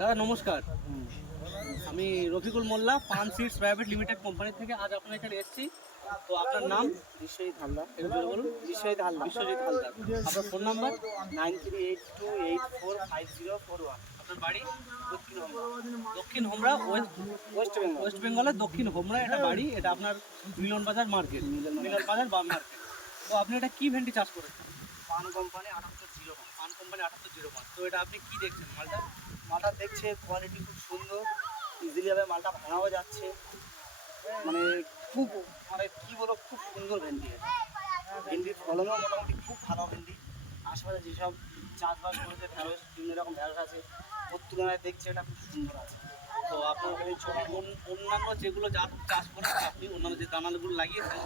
দাদা নমস্কার, আমি রফিকুল মোল্লা পান সিডস প্রাইভেট লিমিটেড কোম্পানি থেকে আজ আপনার এখানে এসেছি। তো আপনার নাম? বিশ্বজিৎ হালদার। একটু জোরে বলুন। বিশ্বজিৎ হালদার। বিশ্বজিৎ হালদার। আপনার ফোন নাম্বার? 9382845041। আপনার বাড়ি? দক্ষিণ হোমরা। দক্ষিণ হোমরা, ওয়েস্ট বেঙ্গল। ওয়েস্ট বেঙ্গলের দক্ষিণ হোমরা এটা বাড়ি। এটা আপনার মিলন বাজার মার্কেট, মিলন বাজার বা মার্কেট। তো আপনি এটা কি ভেন্ডি চাষ করেছেন? পান কোম্পানি 7805। পান কোম্পানি 7805। তো এটা আপনি কি দেখছেন মালটা? মালটা দেখছে কোয়ালিটি খুব সুন্দর, ইজিলি ভাবে মালটা ভাঙাও যাচ্ছে, মানে খুব মানে কি বলবো, খুব সুন্দর ভেন্ডি। ভেন্ডির ফলনও মোটামুটি খুব ভালো ভেন্ডি। আশেপাশে যেসব চাষবাস করেছে ঢেঁড়স, বিভিন্ন রকম ঢেঁড়স আছে, ওর তুলনায় দেখছে এটা খুব সুন্দর আছে। তো আপনার অন্যান্য যেগুলো চাষ করেছেন আপনি, অন্যান্য যে দানাগুলো লাগিয়েছেন,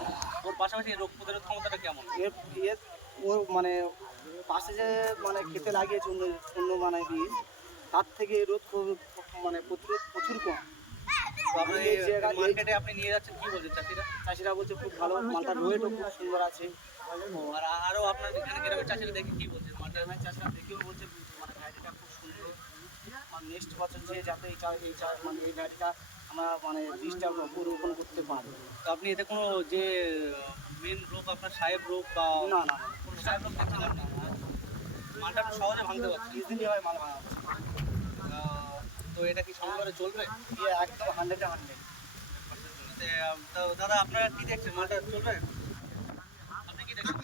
ওর পাশাপাশি রোগ প্রতিরোধ ক্ষমতাটা কেমন? এর এর ও মানে পাশে যে মানে খেতে লাগিয়েছে অন্য মানে বীজ, তার থেকে রোদ মানে প্রতিরোধ প্রচুর কম। তো আপনি মার্কেটে আপনি নিয়ে যাচ্ছেন, কি বলছেন চাষিরা? চাষিরা বলছে খুব ভালো, মালটার ওয়েটও খুব সুন্দর আছে। আর আরও আপনার এখানে গ্রামের চাষিরা দেখে কি বলছেন? মালটার চাষিরা দেখেও বলছে মানে ভ্যারাইটিটা খুব সুন্দর। আর নেক্সট বছর যে যাতে মানে এই ভ্যারাইটিটা আমরা মানে বীজটা রোপণ করতে পারি। তো আপনি এতে কোনো যে মেন রোগ আপনার সাহেব রোগ বা না না কোনো সাহেব রোগ দেখছেন আপনি? মালটা আপনি সহজে ভাঙতে পারছেন, ইজিলি হয় মাল ভাঙা হচ্ছে। তো এটা কি সংবারে চলবে? একদম 100-100। তো দাদা আপনারা কি দেখছেন, মালটা চলবে? আপনি কি দেখছেন?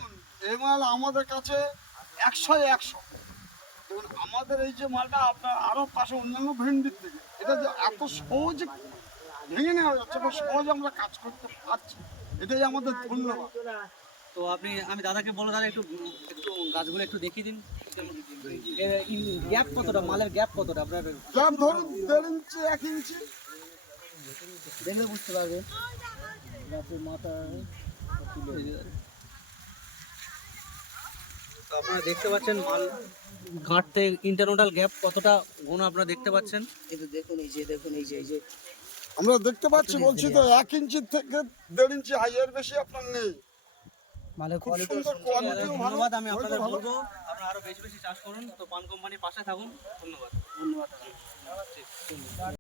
এই মাল আমাদের কাছে 100-100। দেখুন আমাদের এই যে মালটা আপনার আরও পাশে অন্যান্য ভেন্ডির থেকে এটা যে এত সহজে ভেঙে নেওয়া যাচ্ছে বা সহজে আমরা কাজ করতে পারছি, এটাই আমাদের ধন্যবাদ। তো আমি দাদাকে বলো, দাদা একটু একটু গাছগুলো একটু দেখিয়ে দিন। গ্যাপ কতটা, মালের গ্যাপ কতটা আপনার? গ্যাপ ধরুন 1.5 ইঞ্চি 1 ইঞ্চি। দেখলে বুঝতে পারবে গাছের মাথা তো আপনারা দেখতে পাচ্ছেন মাল ঘাটতে ইন্টারনোডাল গ্যাপ কতটা ঘন আপনারা দেখতে পাচ্ছেন। এই তো দেখুন, এই যে আমরা দেখতে পাচ্ছি, বলছি তো 1 ইঞ্চি থেকে 1.5 ইঞ্চি হাইয়ের বেশি আপনার নেই। মানে খুব সুন্দর কোয়ালিটিও ভালো। ধন্যবাদ। আমি আপনাদের বলবো আপনারা আরো বেশি বেশি চাষ করুন। তো পান কোম্পানির পাশে থাকুন। ধন্যবাদ। ধন্যবাদ।